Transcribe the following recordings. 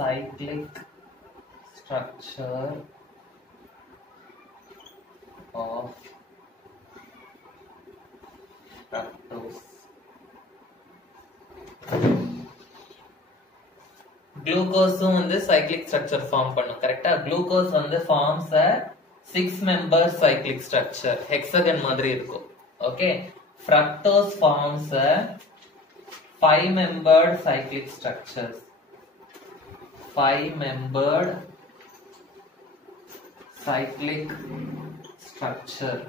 cyclic structure of fructose. Glucose வந்து cyclic structure form பண்ணும் கரெக்டா. Glucose வந்து forms a 6-member cyclic structure, hexagon மாதிரி இருக்கும். Okay, fructose forms a 5-membered cyclic structures. 5-membered cyclic structure.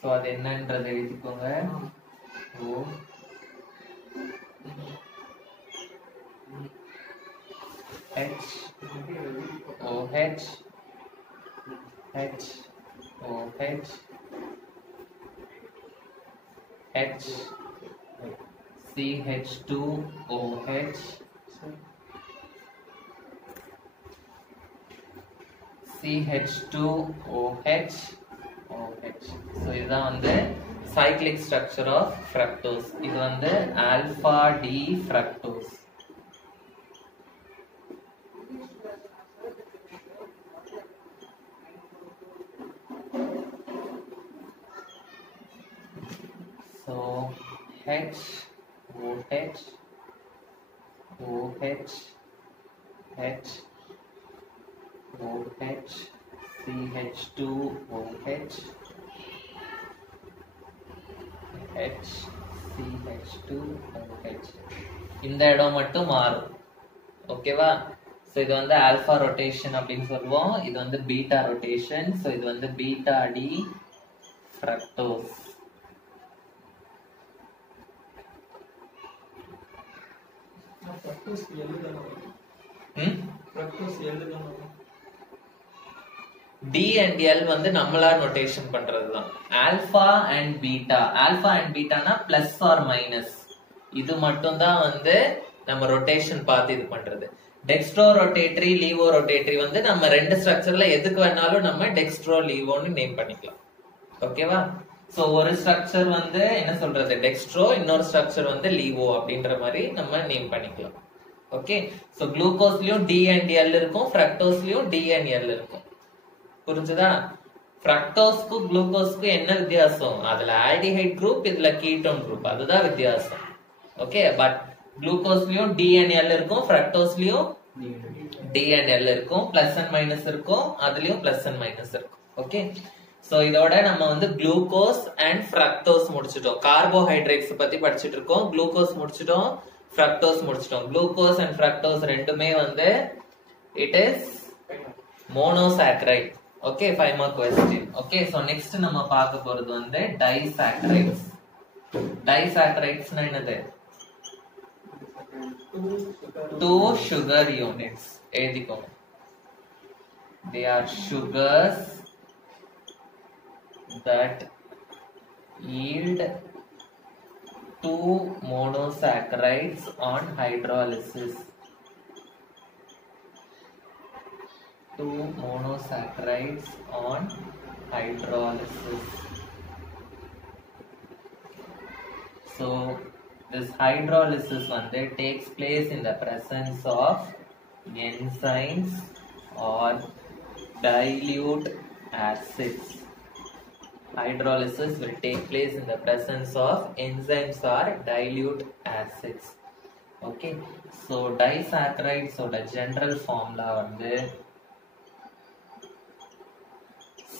So அது என்னன்றது எழுதிக்கோங்க. O H O H H O H H CH2OH CH2OH OH. So இதுதான் வந்து cyclic structure of fructose. இது வந்து alpha D fructose. So H OH OH H OH CH2OH H CH2OH. இந்த இடம் மட்டும் மாறும். ஓகேவா? சோ இது வந்து ஆல்பா ரொட்டேஷன் அப்படின்னு சொல்லுவோம். இது வந்து பீட்டா ரொட்டேஷன். சோ இது வந்து beta D fructose. D and L வந்து நம்மளா நோட்டேஷன் பண்றதுதான். Alpha and beta. Alpha and பீட்டானா பிளஸ் ஆர் மைனஸ். இது மட்டும் தான் வந்து நம்ம ரொட்டேஷன் பார்த்து இது பண்றது. டெக்ஸ்ட்ரோ ரொட்டேட்டரி, லீவோ ரொட்டேட்டரி வந்து நம்ம ரெண்டு ஸ்ட்ரக்சர்ல எதுக்கு வேணாலும் நம்ம டெக்ஸ்ட்ரோ லீவோன்னு நேம் பண்ணிக்கலாம். ஓகேவா? சோ ஒரு ஸ்ட்ரக்சர் வந்து என்ன சொல்றது டெக்ஸ்ட்ரோ, இன்னொரு ஸ்ட்ரக்சர் வந்து லீவோ அப்படின்ற மாதிரி நம்ம நேம் பண்ணிக்கலாம். ஓகே, சோ குளுக்கோஸ்லயும் D and L இருக்கும், ஃப்ரக்டோஸ்லயும் D and L இருக்கும். புரிஞ்சுதா? ஃப்ரக்டோஸ்க்கும் குளுக்கோஸ்க்கும் என்ன வித்தியாசம்? அதுல ஆல்டிஹைட் குரூப், இதுல கீட்டோன் குரூப், அதுதான் வித்தியாசம். ஓகே, பட் குளுக்கோஸ்லயும் D and L இருக்கும், ஃப்ரக்டோஸ்லயும் D and L இருக்கும், பிளஸ் அண்ட் மைனஸ் இருக்கும், அதுலயும் பிளஸ் அண்ட் மைனஸ் இருக்கும். ஓகே, சோ இதோட நம்ம வந்து குளுக்கோஸ் அண்ட் ஃப்ரக்டோஸ் முடிச்சிட்டோம். கார்போஹைட்ரேட்ஸ் பத்தி படிச்சிட்டு இருக்கோம். குளுக்கோஸ் முடிச்சிட்டோம், ஃப்ரக்டோஸ் முடிச்சிட்டோம். குளுக்கோஸ் அண்ட் ஃப்ரக்டோஸ் ரெண்டுமே வந்து it is monosaccharide. Okay, 5 mark question. Okay, so next நம்ம பார்க்க போறது வந்து டைசாக்கரைட்ஸ். டைசாக்கரைட்ஸ்னா என்னது? 2 sugar units. எழுதிக்கோங்க. They are sugars that yield 2 monosaccharides on hydrolysis. 2 monosaccharides on hydrolysis. So this hydrolysis one day takes place in the presence of enzymes or dilute acids. Hydrolysis will take place in the presence of enzymes or dilute acids. Okay, so disaccharides oda general formula வந்து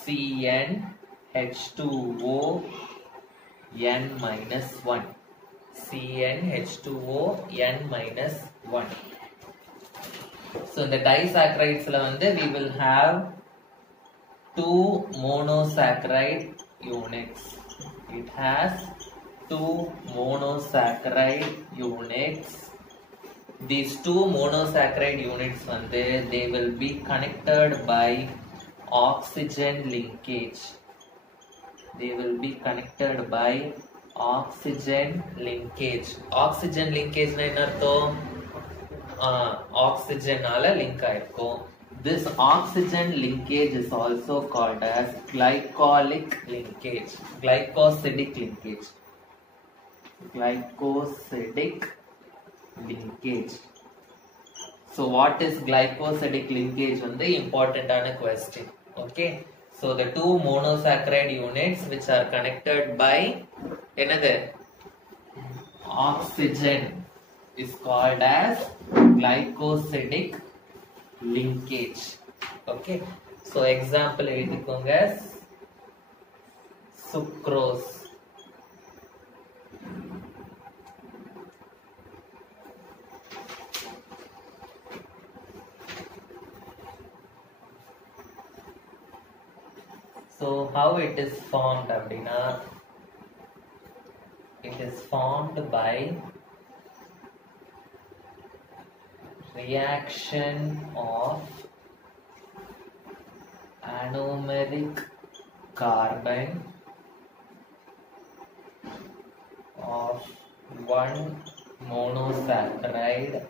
CnH2O n-1. CnH2O n-1. So in the disaccharides la வந்து we will have 2 monosaccharide units. It has 2 monosaccharide units. These 2 monosaccharide units வந்து they will be connected by oxygen linkage. They will be connected by oxygen linkage. Oxygen linkage na enna artham? Oxygen ala link aayirukkum. This oxygen linkage is also called as glycolic linkage, glycosidic linkage. glycosidic linkage. So what is glycosidic linkage on the important question. Okay, so the two monosaccharide units which are connected by another oxygen is called as glycosidic linkage. Okay, so example edukonga, sucrose. So how it is formed abdina? It is formed by reaction of anomeric carbon of one monosaccharide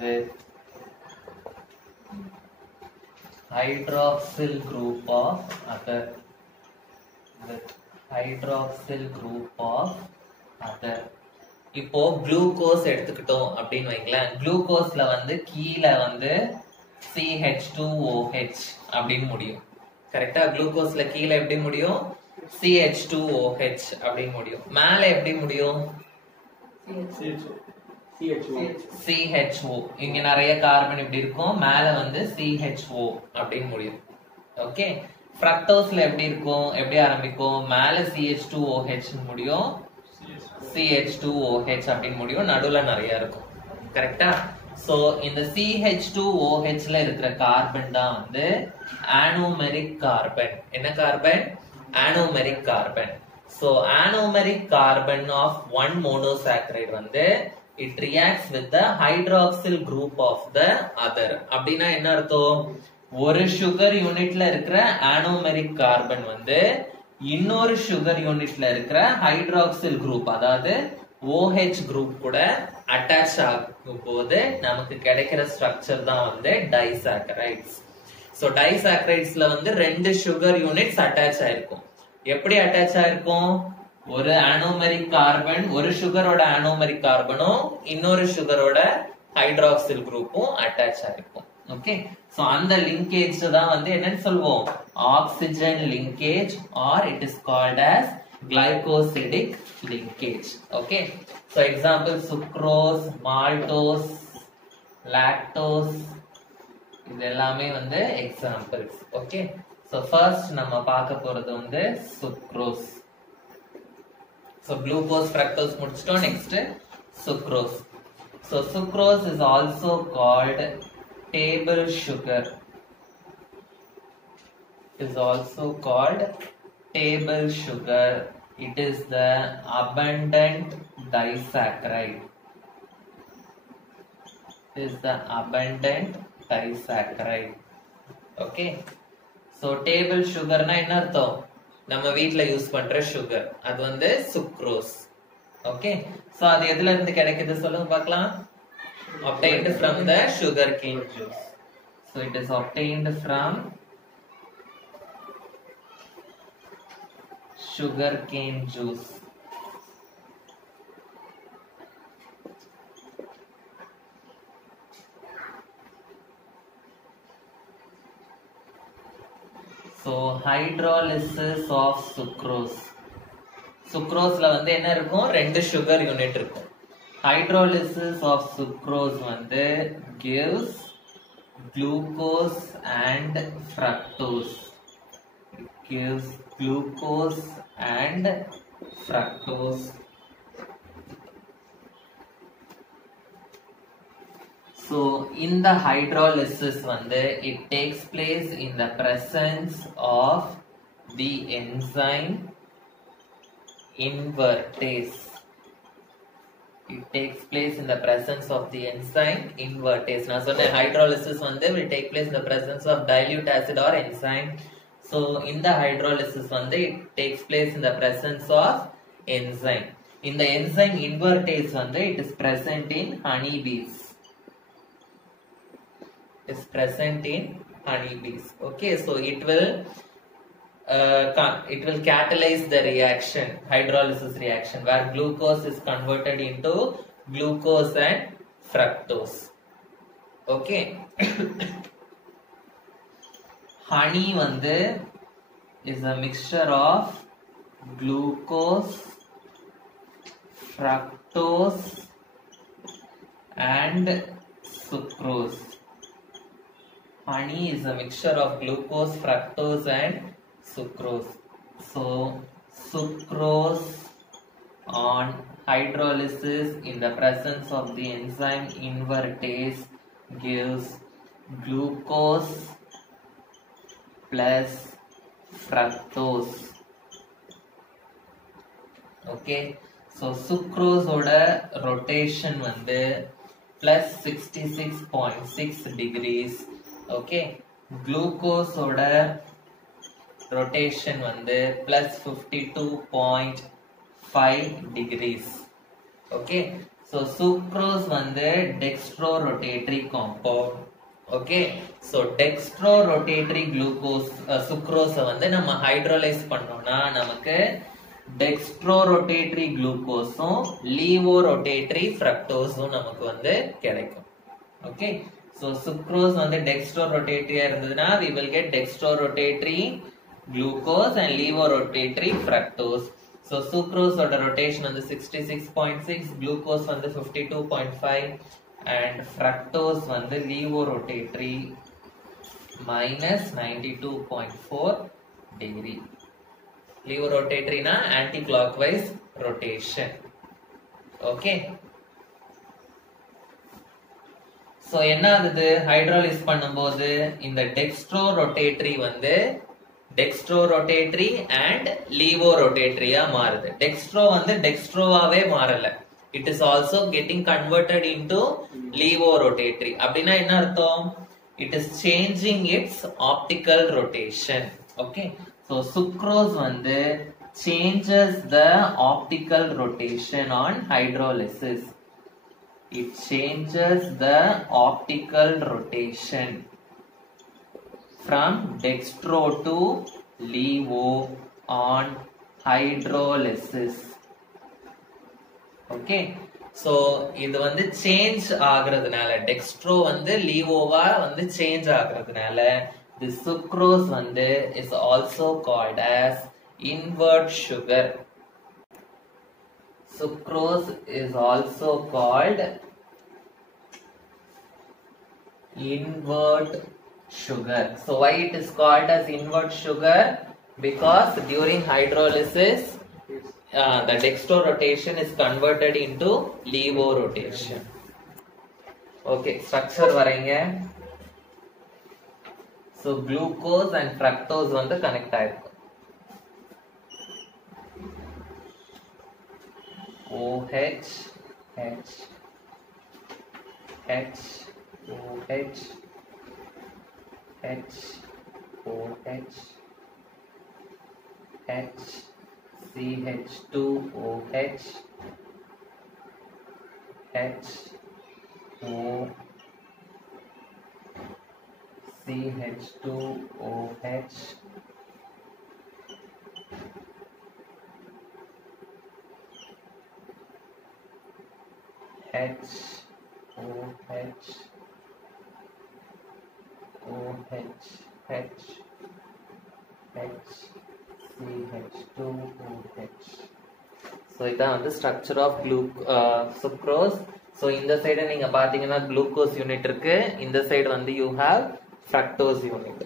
with hydroxyl group of other. இப்போ glucose எடுத்துக்கிட்டோம் அப்படின்னு வைங்களேன். குளுக்கோஸ்ல வந்து கீழே வந்து CH2OH அப்படின்னு முடியும். கரெக்டா? குளுக்கோஸ்ல கீழே எப்படி முடியும்? CH2OH அப்படின்னு முடியும். மேல எப்படி முடியும்? CHO. இங்க நிறைய கார்பன் இப்படி இருக்கும், மேல வந்து CHO அப்படின்னு முடியும். ஓகே, ஃப்ரக்டோஸ்ல எப்படி இருக்கும்? எப்படி ஆரம்பிக்கும்? மேல CH2OH முடியும், CH2OH அப்படின்னு முடியும், நடுவுல நிறைய இருக்கும். கரெக்டா? சோ இந்த CH2OHல இருக்கிற கார்பன் தான் வந்து அனோமெரிக் கார்பன். என்ன carbon? Anomeric carbon. So anomeric carbon of one monosaccharide வந்து it reacts with the hydroxyl group of the other. அப்படின்னா என்ன அர்த்தம்? ஒரு சுகர் யூனிட்ல இருக்கிற அனோமெரிக் கார்பன் வந்து இன்னொரு சுகர் யூனிட்ல இருக்கிற ஹைட்ராக்சில் குரூப், அதாவது OH குரூப் கூட அட்டாச் ஆகும் போது நமக்கு கிடைக்கிற ஸ்ட்ரக்சர் தான் வந்து டைசாக்கரைட்ஸ். சோ டைசாக்கரைட்ஸ்ல வந்து ரெண்டு சுகர் யூனிட்ஸ் அட்டாச் ஆயிருக்கும். எப்படி அட்டாச் ஆயிருக்கும்? ஒரு அனோமெரிக் கார்பன், ஒரு சுகரோட அனோமெரிக் கார்பனும் இன்னொரு சுகரோட ஹைட்ராக்சில் குரூப்பும் அட்டாச் ஆயிருக்கும். ஓகே, சோ அந்த லிங்கேஜ் தான் வந்து என்னன்னு சொல்வோம்? Oxygen linkage, R it is called as glycosidic linkage. Okay, so example sucrose, maltose, lactose, இது எல்லாமே வந்து எக்ஸாம்பிள்ஸ். ஓகே, சோ ஃபர்ஸ்ட் நம்ம பார்க்க போறது வந்து சுக்ரோஸ். So glucose, fructose முடிச்சிட்டோம். Next sucrose. So sucrose is also called table sugar. Is also called table sugar. It is the abundant disaccharide. Is the abundant disaccharide. Okay. So table sugar na என்ன அர்த்தம்? நம்ம வீட்ல use பண்ற sugar, அது வந்து sucrose. Okay, so அது எதுல இருந்து கிடைக்குது சொல்லுங்க பார்க்கலாம்? obtained from the sugarcane juice. So it is obtained from sugarcane juice. So hydrolysis of sucrose. சுக்ரோஸ்ல வந்து என்ன இருக்கும்? ரெண்டு சுகர் யூனிட் இருக்கும். hydrolysis of sucrose வந்து gives glucose and fructose. It gives glucose and fructose. So in the hydrolysis வந்து it takes place in the presence of the enzyme invertase. It takes place in the presence of the enzyme invertase. நான் சொன்னேன் hydrolysis வந்து will take place in the presence of dilute acid or enzyme. So in the hydrolysis வந்து it takes place in the presence of enzyme. In the enzyme invertase வந்து it is present in honeybees. Is present in honeybees. Okay, so it will it will catalyze the reaction, hydrolysis reaction, where glucose is converted into glucose and fructose. Okay. Honey வந்து is a mixture of glucose, fructose and sucrose. Honey is a mixture of glucose, fructose and sucrose. So sucrose on hydrolysis in the presence of the enzyme invertase gives glucose plus fructose. Okay, so sucrose oda rotation வந்து plus 66.6 degrees. Okay, glucose oda rotation வந்து plus 52.5 degrees. Okay, so sucrose வந்து dextrorotatory compound. Okay, so dextrorotatory glucose sucrose வந்து நம்ம hydrolyze பண்ணோம்னா நமக்கு dextrorotatory glucoseம் levorotatory fructoseம் நமக்கு வந்து கிடைக்கும். Okay, so sucrose வந்து dextrorotatory இருந்ததுன்னா we will get dextrorotatory glucose and levorotatory fructose. So sucrose oda rotation வந்து 66.6, glucose வந்து 52.5 and fructose வந்து levorotatory minus 92.4 degree. Levorotatory na anti-clockwise rotation. Okay. So என்ன ஆகுது ஹைட்ரோலிஸ் பண்ணும்போது இந்த dextrorotatory வந்து dextrorotatory and levorotatory மாறுது. dextro வந்து dextroவாவே மாறல. It is also getting converted into levorotatory. அப்படின்னா என்ன அர்த்தம்? It is changing its optical rotation. Okay. So sucrose வந்து changes the optical rotation on hydrolysis. It changes the optical rotation from dextro to levo on hydrolysis. Okay, so இது வந்து change ஆகிறதுனால dextro வந்து levoவா வந்து change ஆகிறதுனால the sucrose வந்து is also called as invert sugar. Sucrose is also called invert sugar. So why it is called as invert sugar? Because during hydrolysis the dextrorotation is converted into levorotation. Okay, structure varenga. So glucose and fructose வந்து connect ஆயிருக்கு. OH H H OH H OH H CH2OH H O CH2OH H OH OH H H CH2OH. So இதான் வந்து structure of sucrose. So இந்த side நீங்க பாத்தீங்கன்னா glucose unit இருக்கு, இந்த side வந்து you have fructose unit.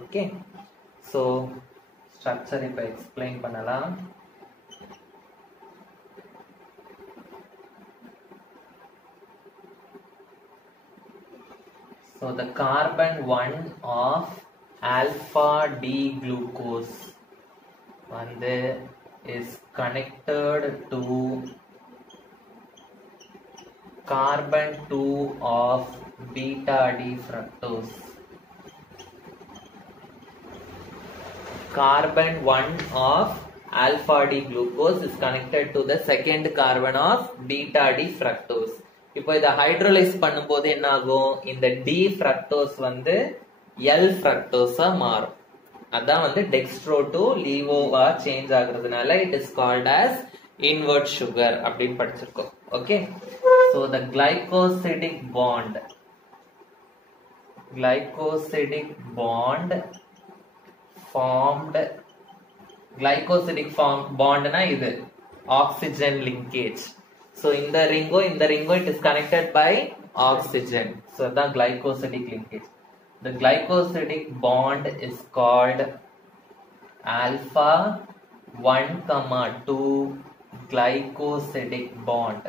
Okay, so structure இப்ப explain பண்ணலாம். So the carbon 1 of alpha D glucose வந்து is connected to carbon 2 of beta D fructose. Carbon 1 of alpha D glucose is connected to the second carbon of beta D fructose. இப்போ இத hydrolyse பண்ணும்போது என்ன ஆகும்? இந்த D fructose வந்து L fructose மாறும். அதான் வந்து டெக்ஸ்ட்ரோ டு லீவோவா சேஞ்ச் ஆகுறதுனால it is called as invert sugar அப்படின்னு படிச்சிருக்கோம். Okay, so the glycosidic bond formed, glycosidic bond na இது oxygen linkage. So இந்த ringo it is connected by oxygen. So the glycosidic linkage. The glycosidic bond is called alpha 1,2 glycosidic bond.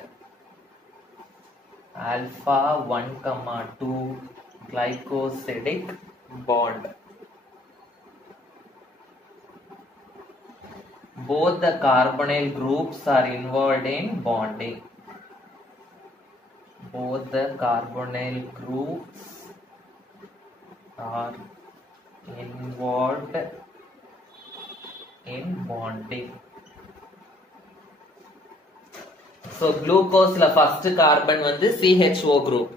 Alpha 1,2 glycosidic bond. Both the carbonyl groups are involved in bonding. Both the carbonyl groups are involved in bonding. So glucose la first carbon வந்து CHO group,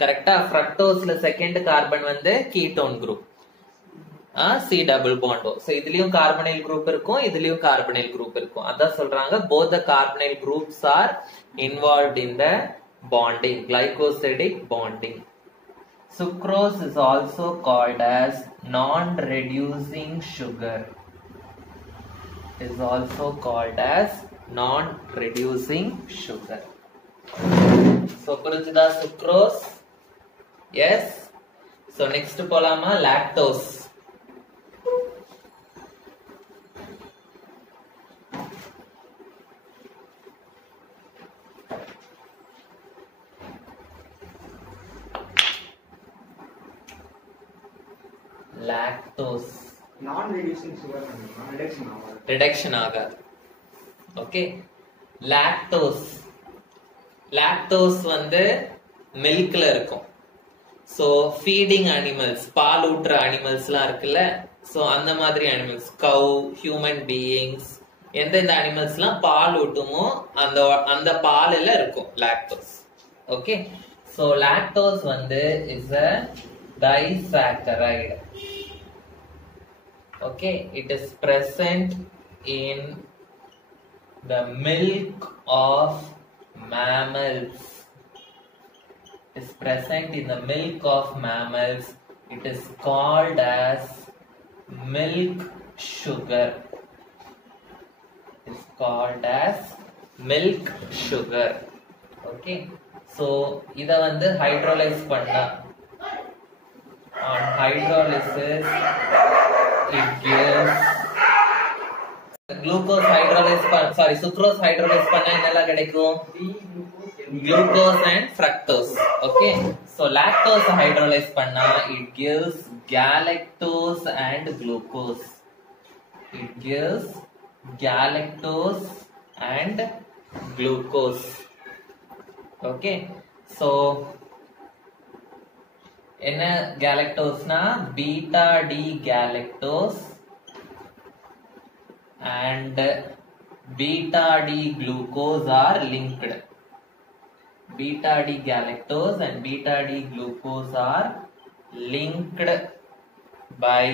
கரெக்டா? fructose la second carbon வந்து ketone group, C double bond O. So இதுலயும் carbonyl group இருக்கும், இதுலயும் carbonyl group இருக்கும். அதான் சொல்றாங்க both the carbonyl groups are involved in the bonding, glycosidic bonding. Sucrose is also called as non-reducing sugar. Is also called as non-reducing sugar. So புரிஞ்சுதா sucrose? Yes. So next போலாமா? lactose. Lactose non-reducing sugar reduction ஆகாது. Okay, lactose வந்து மில்க்ல இருக்கும். So feeding animals, பால் ஊட்டுற அனிமல்ஸ்லாம் இருக்குல்ல, so அந்த மாதிரி animals, கவ், human beings, எந்தெந்த அனிமல்ஸ்லாம் பால் ஊட்டுமோ அந்த பால்ல இருக்கும் லாக்டோஸ். ஓகே, சோ லாக்டோஸ் வந்து is a disaccharide. Okay, it is present in the milk of mammals. It is present in the milk of mammals. It is called as milk sugar. It is called as milk sugar. Okay, so இத வந்து hydrolyze பண்ணா, on hydrolysis it gives glucose hydrolyze sucrose hydrolyze பண்ணா என்னெல்லாம் கிடைக்கும்? glucose and fructose. Okay, so lactose hydrolyze பண்ணா it gives galactose and glucose. It gives galactose and glucose. Okay, so என்ன galactose-னா beta D galactose and beta D glucose are linked. Beta D galactose and beta D glucose are linked by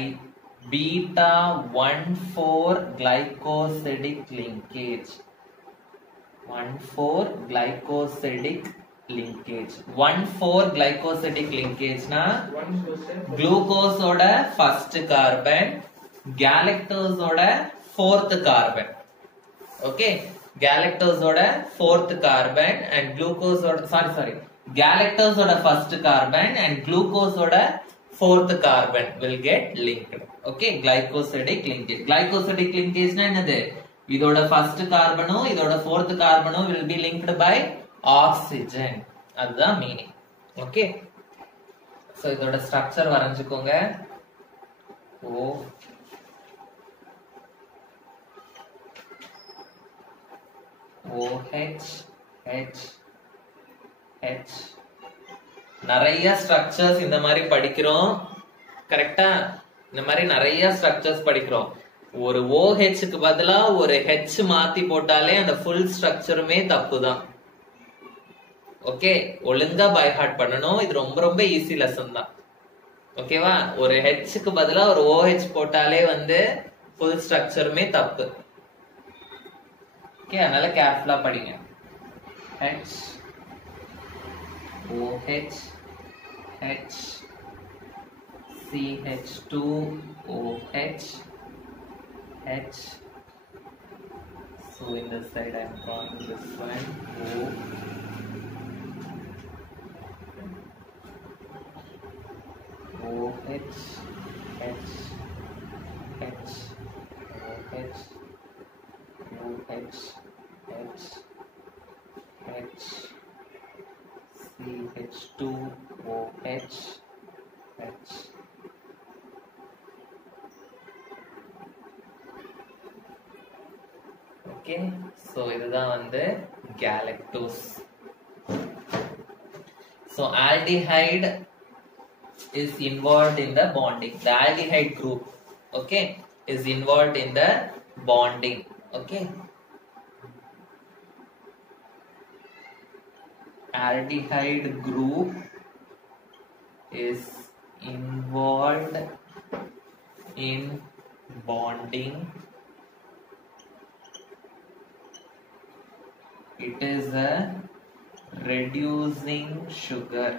beta 1,4 glycosidic linkage. 1,4 glycosidic linkage. 1,4 glycosidic linkage na glucose oda first carbon, galactose oda fourth carbon. Okay, galactose oda fourth carbon and glucose oda galactose oda first carbon and glucose oda fourth carbon will get linked. Okay, glycosidic linkage. Glycosidic linkage na enadhu? இதோட first carbon இதோட fourth carbon will be linked by oxygen. அதுதான் meaning. Okay, so இதோட structure வரைஞ்சுக்கோங்க. O OH H H. நிறைய structures இந்த மாதிரி படிக்கிறோம், கரெக்டா? இந்த மாதிரி நிறைய ஸ்ட்ரக்சர்ஸ் படிக்கிறோம். ஒரு OH க்கு பதிலா ஒரு H மாத்தி போட்டாலே அந்த ஃபுல் ஸ்ட்ரக்சருமே தப்பு தான். ஓகே, ஒழுங்கா பை ஹார்ட் பண்ணணும். இது ரொம்ப ரொம்ப ஈஸி லெசன் தான். ஓகேவா? ஒரு ஹெச்க்கு பதிலா ஒரு ஓஹெச் போட்டாலே வந்து ஃபுல் ஸ்ட்ரக்சருமே தப்பு. ஓகே, அதனால கேர்ஃபுல்லா படிங்க. H OH H CH2OH H. So in this side I am drawing this one O OH H H OH OH H H CH2OH H. Okay, so இதுதான் வந்து galactose. So aldehyde is involved in the bonding. The aldehyde group, okay, is involved in the bonding. Okay, aldehyde group is involved in bonding. It is a reducing sugar.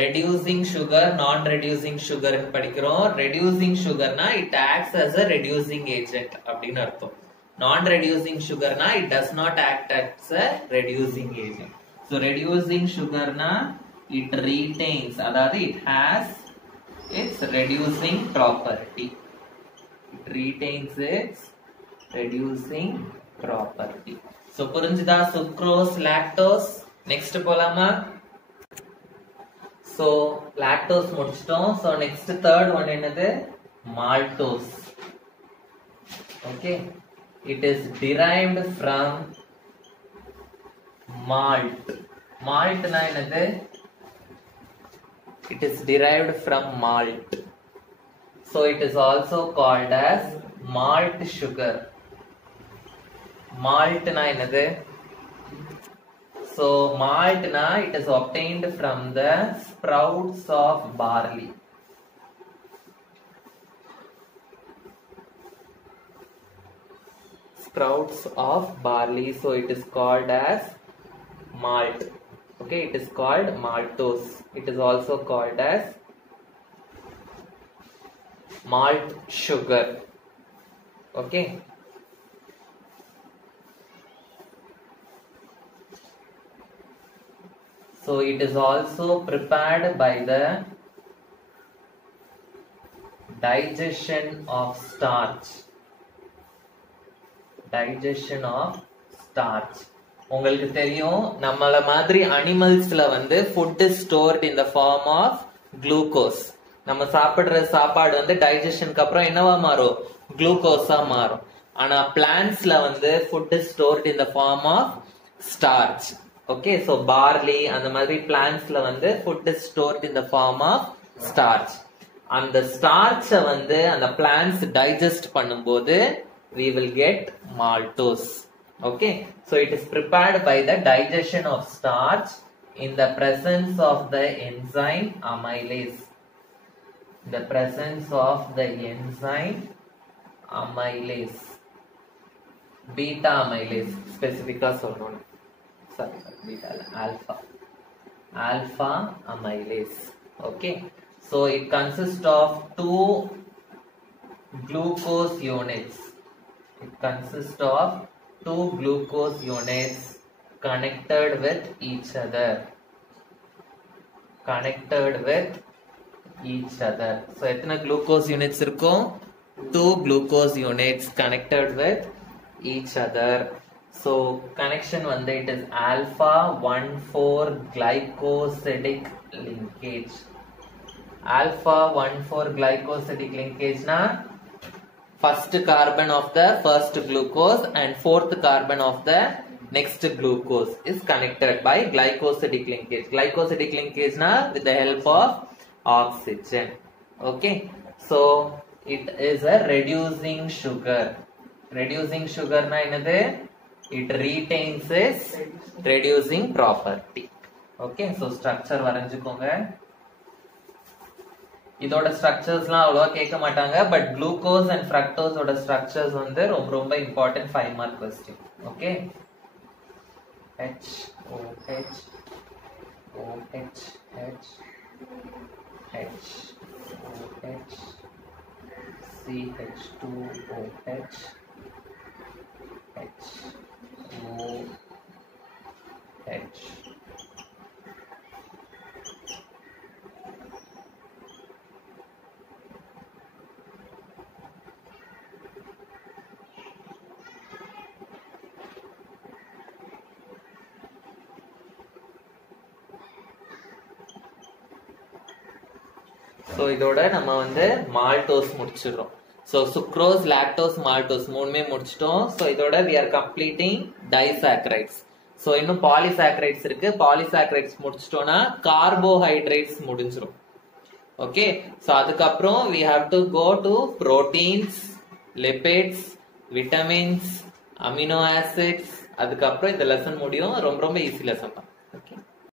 Reducing sugar, non-reducing sugar ன்னு படிக்கிறோம். Reducing sugar na it acts as a reducing agent அப்படின்னு அர்த்தம். Non-reducing sugar na it does not act as a reducing agent. So reducing sugar na it retains, அதாவது it has its reducing property. It retains its reducing property. So புரிஞ்சுதா? sucrose, lactose. Next போலாமா? So lactose முடிச்சிட்டோம். So next third one என்னது? maltose. Okay, it is derived from malt. Malt na என்னது? It is derived from malt. So it is also called as malt sugar. Malt na என்னது? So malt na it is obtained from the sprouts of barley. Sprouts of barley, so it is called as malt. Okay, it is called maltose. It is also called as malt sugar. Okay, so it is also prepared by the digestion of starch. Digestion of starch. உங்களுக்கு தெரியும், நம்மள மாதிரி அனிமல்ஸ்ல வந்து food is stored in the form of glucose. நம்ம சாப்பிடுற சாப்பாடு வந்து டைஜஷனுக்கு அப்புறம் என்னவா மாறும்? குளுக்கோஸா மாறும். ஆனா பிளான்ட்ஸ்ல வந்து food is stored in the form of starch. Okay, so barley அந்த மாதிரி பிளான்ட்ஸ்ல வந்து food is stored in the form of starch. அந்த ஸ்டார்ச்ச வந்து அந்த பிளான்ட்ஸ் டைஜஸ்ட் பண்ணும்போது we will get maltose. Okay, so it is prepared by the digestion of starch in the presence of the enzyme amylase. The presence of the enzyme amylase, beta amylase specifically சொல்லணும். Sorry, beta alpha amylase. Okay, so it consists of two glucose units. It consists of two glucose units connected with each other. Connected with each other. So எத்தனை glucose units இருக்கும்? Two glucose units connected with each other. So connection வந்து it is alpha 1,4 glycosidic linkage. Alpha 1,4 glycosidic linkage na first carbon of the first glucose and fourth carbon of the next glucose is connected by glycosidic linkage. Glycosidic linkage na with the help of oxygen. Okay, so it is a reducing sugar. Reducing sugar na enadhu? It retains its reducing property. Okay, so structure varanjukonga. இதோட ஸ்ட்ரக்சர்ஸ்லாம் அவ்வளவா கேட்க மாட்டாங்க, but glucose and ஃப்ரக்டோஸோட structures வந்து ரொம்ப ரொம்ப important 5 mark question. Okay, H O H O H H H O H CH2OH H O H. So இதோட நம்ம வந்து மால்டோஸ் முடிச்சிடுறோம். ஸோ சுக்ரோஸ், லாக்டோஸ், மால்டோஸ் மூணுமே முடிச்சிட்டோம். ஸோ இதோட we are completing disaccharides. So இன்னும் பாலிசாக்கரைட்ஸ் இருக்கு. பாலிசாக்கரைட்ஸ் முடிச்சிட்டோம்னா கார்போஹைட்ரேட்ஸ் முடிஞ்சிடும். ஓகே, ஸோ அதுக்கப்புறம் we have to go to proteins, lipids, vitamins, amino acids. அதுக்கப்புறம் இந்த லெசன் முடியும். ரொம்ப ரொம்ப ஈஸி லெசன் தான். ஓகே.